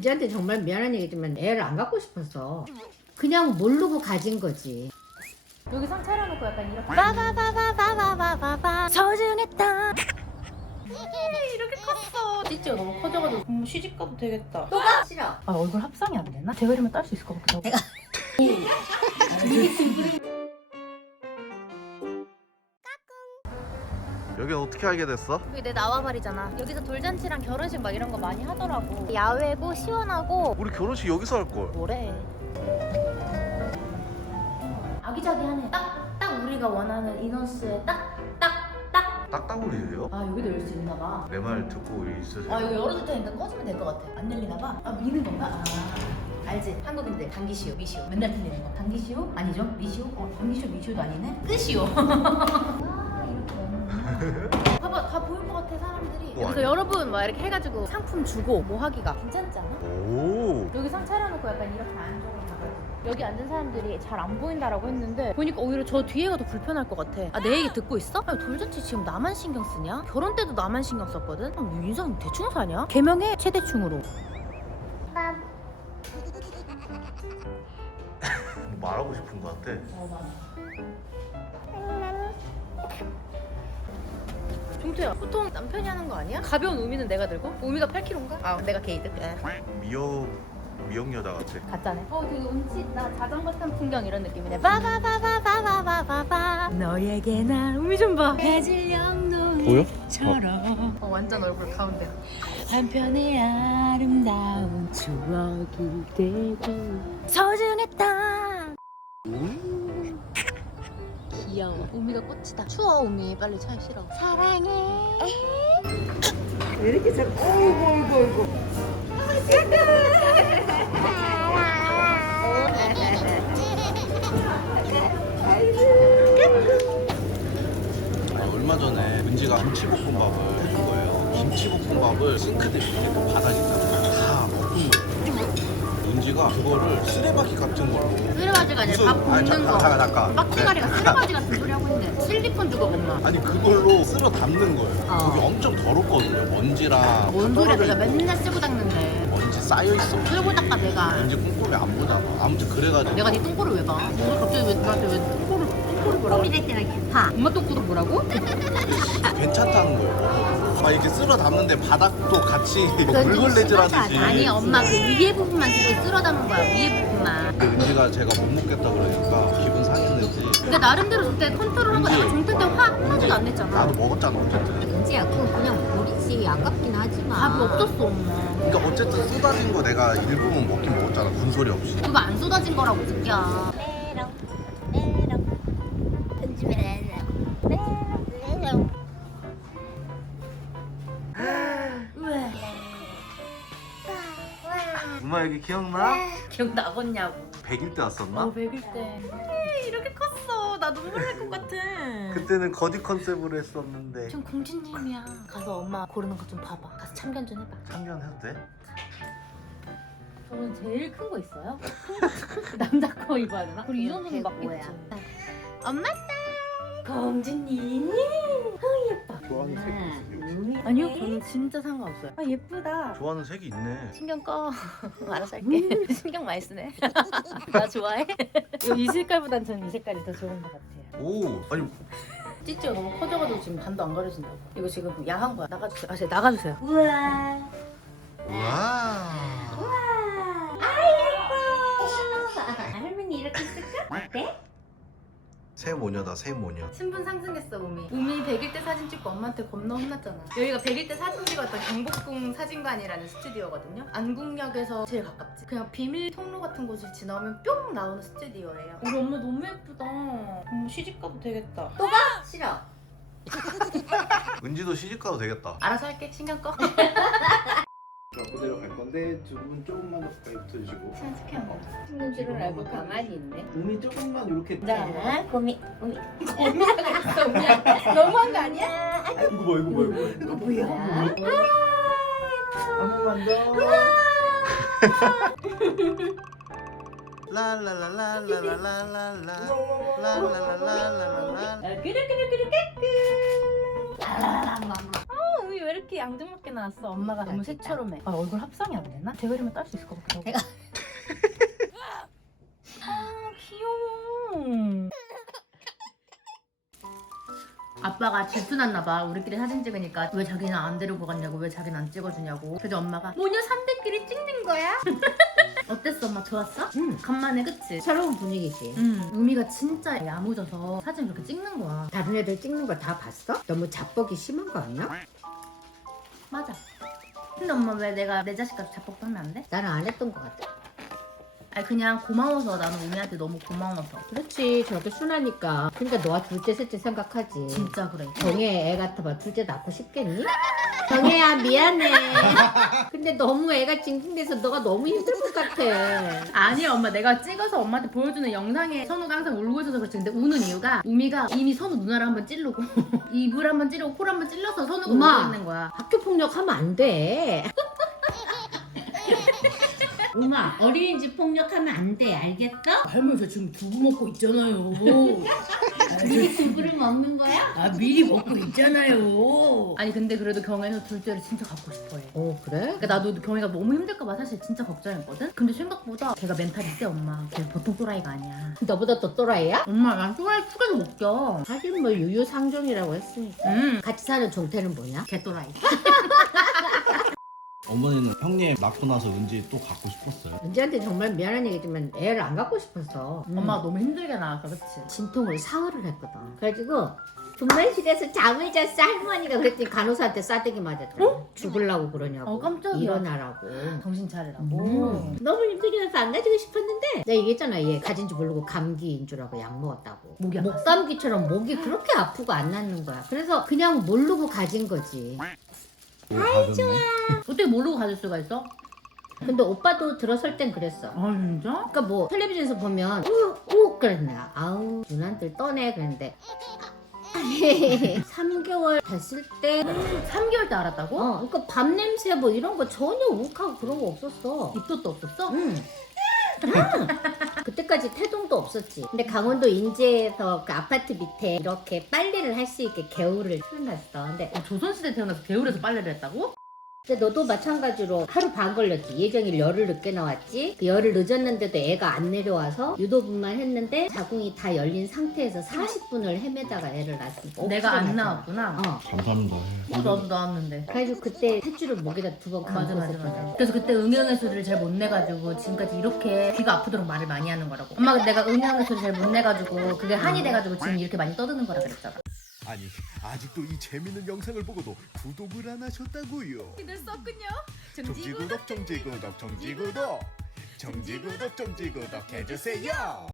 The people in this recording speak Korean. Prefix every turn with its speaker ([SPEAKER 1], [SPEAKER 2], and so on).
[SPEAKER 1] 은지한테 정말 미안한 얘기지만 애를 안 갖고 싶었어. 그냥 모르고 가진 거지.
[SPEAKER 2] 여기 상 차려놓고 약간 이렇게 바바바바바바바바 소중했다. 이렇게 컸어. 찌찌가 너무 커져가지고 시집 가도 되겠다.
[SPEAKER 1] 또 가? 싫어.
[SPEAKER 2] 아 얼굴 합성이 안 되나? 제가 이러면 딸 수 있을 것 같기도 하고.
[SPEAKER 3] 여긴 어떻게 알게 됐어?
[SPEAKER 2] 여기 내 나와말이잖아. 여기서 돌잔치랑 결혼식 막 이런 거 많이 하더라고. 야외고 시원하고.
[SPEAKER 3] 우리 결혼식 여기서 할걸.
[SPEAKER 2] 뭐래? 아기자기하네. 딱 우리가 원하는 인원수에 딱.
[SPEAKER 3] 딱따구리예요?
[SPEAKER 2] 아 여기도 열 수 있나 봐.
[SPEAKER 3] 내 말 듣고 있으세요?
[SPEAKER 2] 아 여기 열어줄 테니까 꺼주면 될 것 같아. 안 열리나 봐. 아 미는 건가? 아 알지? 한국인들 당기시오 미시오 맨날 틀리는 거. 당기시오? 아니죠? 미시오? 당기시오 미시오도 아니네? 끄시오. 아 이렇게 넣는 봐봐 다 보일 것 같아 사람들이. 여기서
[SPEAKER 3] 아니야?
[SPEAKER 2] 여러분 막 이렇게 해가지고 상품 주고 뭐 하기가 괜찮지 않아?
[SPEAKER 3] 오.
[SPEAKER 2] 여기 상 차려놓고 약간 이렇게 안쪽으로 가가지고 여기 앉은 사람들이 잘 안 보인다라고 했는데 보니까 오히려 저 뒤에가 더 불편할 것 같아. 아 내 얘기 듣고 있어? 아니 돌잔치 지금 나만 신경 쓰냐? 결혼 때도 나만 신경 썼거든? 아, 뭐 인상 대충 사냐? 개명해 최대충으로.
[SPEAKER 3] 뭐 말하고 싶은 거 같아.
[SPEAKER 2] 종태야 보통 남편이 하는 거 아니야? 가벼운 우미는 내가 들고? 우미가 8kg인가? 아 내가 게이드?
[SPEAKER 3] 미역 여자 같아.
[SPEAKER 2] 가짜네. 되게 운치 있다. 자전거 탄 풍경 이런 느낌이네. 바바바바바바바바 너에게 난 우미 좀 봐. 해질녘 노을처럼. 완전 얼굴 가운데. 한편의 아름다운 추억이 되고 소중했다. 귀여워. 우미가 꽃이다. 추워 우미. 빨리 차에 실어. 사랑해.
[SPEAKER 1] 왜 이렇게 자꾸 어이구.
[SPEAKER 3] 얼마 전에 은지가 김치볶음밥을 해준 거예요. 김치볶음밥을 싱크대 밑에 바닥에다가 다 먹은 거예요. 은지가 그거를 쓰레바기 같은 걸로.
[SPEAKER 2] 쓰레바지가 아니라 밥 볶는 거.
[SPEAKER 3] 잠깐.
[SPEAKER 2] 빡대가리가 쓰레바지 같은 소리 하고 있네. 실리콘 주고 엄마.
[SPEAKER 3] 아니 그걸로 쓸어 담는 거예요.
[SPEAKER 2] 어.
[SPEAKER 3] 그게 엄청 더럽거든요. 먼지랑
[SPEAKER 2] 뭔 소리야 내가 맨날 쓰고 닦는데.
[SPEAKER 3] 먼지 쌓여 있어.
[SPEAKER 2] 쓸고 닦아 내가.
[SPEAKER 3] 은지 꼼꼼히 안 보잖아. 아무튼 그래가지고
[SPEAKER 2] 내가 네 똥꼬를 왜 봐? 너 갑자기 왜 나한테 왜 똥꼬를 보라고?
[SPEAKER 1] 꼬리 때랑 개파.
[SPEAKER 2] 엄마 똥꼬를 뭐라고?
[SPEAKER 3] 괜찮다는 거예요. 막 이렇게 쓸어 담는데 바닥도 같이 물걸레질하듯이.
[SPEAKER 2] 아니 엄마 그 위에 부분만 되게 쓸어 담은 거야 위에 부분만.
[SPEAKER 3] 근데 은지가 제가 못 먹겠다 그러니까 기분 상했는지.
[SPEAKER 2] 근데 나름대로 그때 컨트롤한 거 내가 종태 때 화 한마디도 안 냈잖아.
[SPEAKER 3] 나도 먹었잖아 어쨌든.
[SPEAKER 1] 은지야 그건 그냥 버리지. 아깝긴 하지만.
[SPEAKER 2] 밥이 없었어 엄마.
[SPEAKER 3] 그러니까 어쨌든 쏟아진 거 내가 일부분 먹긴 먹었잖아 군소리 없이.
[SPEAKER 2] 그거 안 쏟아진 거라고 새끼야. 왜?
[SPEAKER 3] 엄마 여기 기억나?
[SPEAKER 2] 기억나겠냐고.
[SPEAKER 3] 100일 때 왔었나?
[SPEAKER 2] 100일 때. 이렇게 컸어. 나 눈물 날 것 같아.
[SPEAKER 3] 그때는 거지 컨셉으로 했었는데.
[SPEAKER 2] 좀 공주님이야. 가서 엄마 고르는 거 좀 봐봐. 가서 참견 좀 해봐.
[SPEAKER 3] 참견해도 돼?
[SPEAKER 2] 저는 제일 큰 거 있어요? 남자 거 입어야 되나? 우리 이 정도는 맞겠지. 엄마 딸 공주님. 예뻐.
[SPEAKER 3] 좋아하는 색이 있어.
[SPEAKER 2] 아니요, 저는 진짜 상관없어요. 아 예쁘다.
[SPEAKER 3] 좋아하는 색이 있네.
[SPEAKER 2] 신경 꺼. 알아서 할게. 신경 많이 쓰네. 나 좋아해? 이 색깔보단 저는 이 색깔이 더 좋은 것 같아요.
[SPEAKER 3] 오 아니
[SPEAKER 2] 찌찌가 너무 커져가지고 지금 반도 안 가려진다고. 이거 지금 야한 거야. 나가주세요. 아, 진짜 나가주세요.
[SPEAKER 1] 우와.
[SPEAKER 3] 와.
[SPEAKER 1] 할머니 이렇게 쓸까? 어때?
[SPEAKER 3] 새 모녀다 새 모녀.
[SPEAKER 2] 신분 상승했어 우미. 우미 100일 때 사진 찍고 엄마한테 겁나 혼났잖아. 여기가 100일 때 사진 찍었던 경복궁 사진관이라는 스튜디오거든요. 안국역에서 제일 가깝지. 그냥 비밀 통로 같은 곳을 지나오면 뿅 나오는 스튜디오예요. 우리 엄마 너무 예쁘다. 시집 가도 되겠다.
[SPEAKER 1] 또 가? 싫어.
[SPEAKER 3] 은지도 시집 가도 되겠다.
[SPEAKER 2] 알아서 할게. 신경 꺼.
[SPEAKER 3] 그대로 갈 건데 두 분 조금만 가까이 붙어주시고.
[SPEAKER 2] 시간 착한 거.
[SPEAKER 1] 신는 줄은 알고 가만히 있네.
[SPEAKER 3] 몸이 조금만 이렇게.
[SPEAKER 1] 자, 고미.
[SPEAKER 2] 고민하겠어 우미. 너무한 거 아니야?
[SPEAKER 3] 이거 봐 이거 봐
[SPEAKER 1] 이거 뭐야?
[SPEAKER 3] 한 번만 더. 라라라라라라라라라 라라라라라라라.
[SPEAKER 2] 끄르끄르끄르 깨끗. 우미 얼굴이 왜 이렇게 앙증맞게 나왔어? 엄마가 너무 새처럼 해. 아, 얼굴 합성이 안 되나? 대가리만 딸 수 있을 것 같아. 아, 귀여워. 아빠가 질투났나봐. 우리끼리 사진 찍으니까 왜 자기는 안 데리고 갔냐고, 왜 자기는 안 찍어주냐고. 그래서 엄마가 모녀 3대끼리 찍는 거야? 어땠어, 엄마? 좋았어?
[SPEAKER 1] 응.
[SPEAKER 2] 간만에, 그치?
[SPEAKER 1] 새로운 분위기지.
[SPEAKER 2] 우미가 진짜 야무져서 사진 그렇게 찍는 거야.
[SPEAKER 1] 다른 애들 찍는 거 다 봤어? 너무 자뻑이 심한 거 아니야?
[SPEAKER 2] 맞아. 근데 엄마 왜 내가 내 자식까지 자뻑도 하면 안 돼?
[SPEAKER 1] 나는 안 했던 것 같아.
[SPEAKER 2] 아니 그냥 고마워서. 나는 우미한테 너무 고마워서.
[SPEAKER 1] 그렇지. 저도 순하니까. 그러니까 너가 둘째 셋째 생각하지.
[SPEAKER 2] 진짜 그래.
[SPEAKER 1] 정혜 애 같아봐. 둘째 낳고 싶겠니? 정혜야 미안해. 근데 너무 애가 징징대서 너가 너무 힘들 것 같아.
[SPEAKER 2] 아니야 엄마, 내가 찍어서 엄마한테 보여주는 영상에 선우가 항상 울고 있어서 그렇지. 근데 우는 이유가 우미가 이미 선우 누나를 한번 찌르고 입을 한번 찌르고 코를 한번 찔러서 선우가
[SPEAKER 1] 엄마.
[SPEAKER 2] 울고 있는 거야.
[SPEAKER 1] 학교 폭력하면 안 돼.
[SPEAKER 4] 우마, 어린이집 폭력하면 안 돼, 알겠어?
[SPEAKER 2] 할머니 저 지금 두부 먹고 있잖아요.
[SPEAKER 4] 미리 두부를 먹는 거야?
[SPEAKER 2] 아 미리 먹고 있잖아요. 아니 근데 그래도 경혜는 둘째를 진짜 갖고 싶어해.
[SPEAKER 1] 그래?
[SPEAKER 2] 그러니까 나도 경혜가 너무 힘들까봐 사실 진짜 걱정했거든? 근데 생각보다 걔가 멘탈이 세, 엄마. 걔 보통 또라이가 아니야.
[SPEAKER 1] 너보다 더 또라이야?
[SPEAKER 2] 엄마 난 또라이 축에도 못 껴.
[SPEAKER 1] 하긴 뭐 유유상종이라고 했으니까. 같이 사는 종태는 뭐냐?
[SPEAKER 2] 개 또라이.
[SPEAKER 3] 어머니는 형님 낳고 나서 은지 또 갖고 싶었어요.
[SPEAKER 1] 은지한테 정말 미안한 얘기지만 애를 안 갖고 싶었어.
[SPEAKER 2] 엄마가 너무 힘들게 나왔어, 그치?
[SPEAKER 1] 진통을 사흘을 했거든. 그래가지고 분만실에서 잠을 잤어. 할머니가 그랬더니 간호사한테 싸대기 맞았더라. 죽으려고 그러냐고.
[SPEAKER 2] 깜짝이야.
[SPEAKER 1] 일어나라고.
[SPEAKER 2] 정신 차리라고.
[SPEAKER 1] 너무 힘들게 해서 안 가지고 싶었는데 내가 얘기했잖아. 얘 가진지 모르고 감기인 줄 알고 약 먹었다고.
[SPEAKER 2] 목이 아팠어?
[SPEAKER 1] 목감기처럼 목이 그렇게 아프고 안 낫는 거야. 그래서 그냥 모르고 가진 거지.
[SPEAKER 3] 아이 좋아.
[SPEAKER 2] 어떻게 모르고 가질 수가 있어?
[SPEAKER 1] 근데 오빠도 들어설 땐 그랬어.
[SPEAKER 2] 아 진짜?
[SPEAKER 1] 그러니까 뭐 텔레비전에서 보면 욱 그랬네. 아우 누나들 떠내 그랬는데 3개월 됐을 때
[SPEAKER 2] 3개월 때 알았다고?
[SPEAKER 1] 그러니까 밥 냄새 뭐 이런 거 전혀 욱하고 그런 거 없었어.
[SPEAKER 2] 입덧도 없었어?
[SPEAKER 1] 응. 그때까지 태동도 없었지. 근데 강원도 인제에서 그 아파트 밑에 이렇게 빨래를 할 수 있게 개울을 틀어놨어. 근데
[SPEAKER 2] 조선시대 태어나서 개울에서 빨래를 했다고?
[SPEAKER 1] 너도 마찬가지로 하루 반 걸렸지. 예정일 열흘 늦게 나왔지. 그 열흘 늦었는데도 애가 안 내려와서 유도분만 했는데 자궁이 다 열린 상태에서 40분을 헤매다가 애를 낳았어.
[SPEAKER 2] 내가 안 나왔구나.
[SPEAKER 3] 감사합니다.
[SPEAKER 2] 나도 나왔는데.
[SPEAKER 1] 그래가지고 그때 탯줄을 목에다 2번
[SPEAKER 2] 맞아
[SPEAKER 1] 감고
[SPEAKER 2] 맞아
[SPEAKER 1] 있었거든.
[SPEAKER 2] 맞아. 그래서 그때 응용의 소리를 잘 못 내가지고 지금까지 이렇게 귀가 아프도록 말을 많이 하는 거라고. 엄마가 내가 응용의 소리 잘 못 내가지고 그게 한이 돼가지고 지금 이렇게 많이 떠드는 거라 그랬잖아.
[SPEAKER 5] 아니 아직도 이 재밌는 영상을 보고도 구독을 안 하셨다고요?
[SPEAKER 2] 늦었군요.
[SPEAKER 5] 정지구독 정지구독 정지구독 정지구독 정지구독 해주세요.